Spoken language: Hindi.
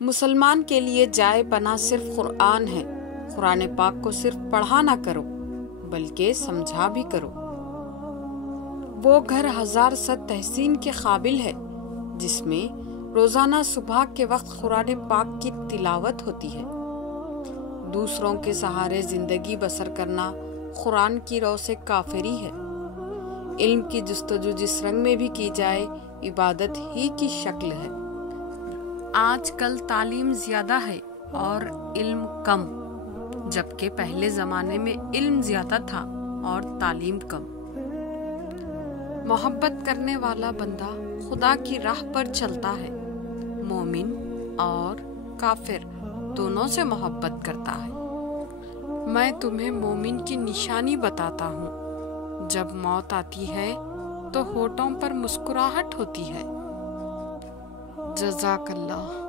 मुसलमान के लिए जाए पना सिर्फ कुरान है। कुरान पाक को सिर्फ पढ़ा ना करो बल्कि समझा भी करो। वो घर 1000 सद तहसीन के काबिल है जिसमें रोजाना सुबह के वक्त कुरान पाक की तिलावत होती है। दूसरों के सहारे जिंदगी बसर करना कुरान की रौ से काफिरी है। इल्म की जुस्तजू जिस रंग में भी की जाए इबादत ही की शक्ल है। आजकल तालीम ज्यादा है और इल्म कम, जबकि पहले जमाने में इल्म ज्यादा था और तालीम कम। मोहब्बत करने वाला बंदा खुदा की राह पर चलता है। मोमिन और काफिर दोनों से मोहब्बत करता है। मैं तुम्हें मोमिन की निशानी बताता हूँ। जब मौत आती है तो होठों पर मुस्कुराहट होती है। जज़ाकल्लाह।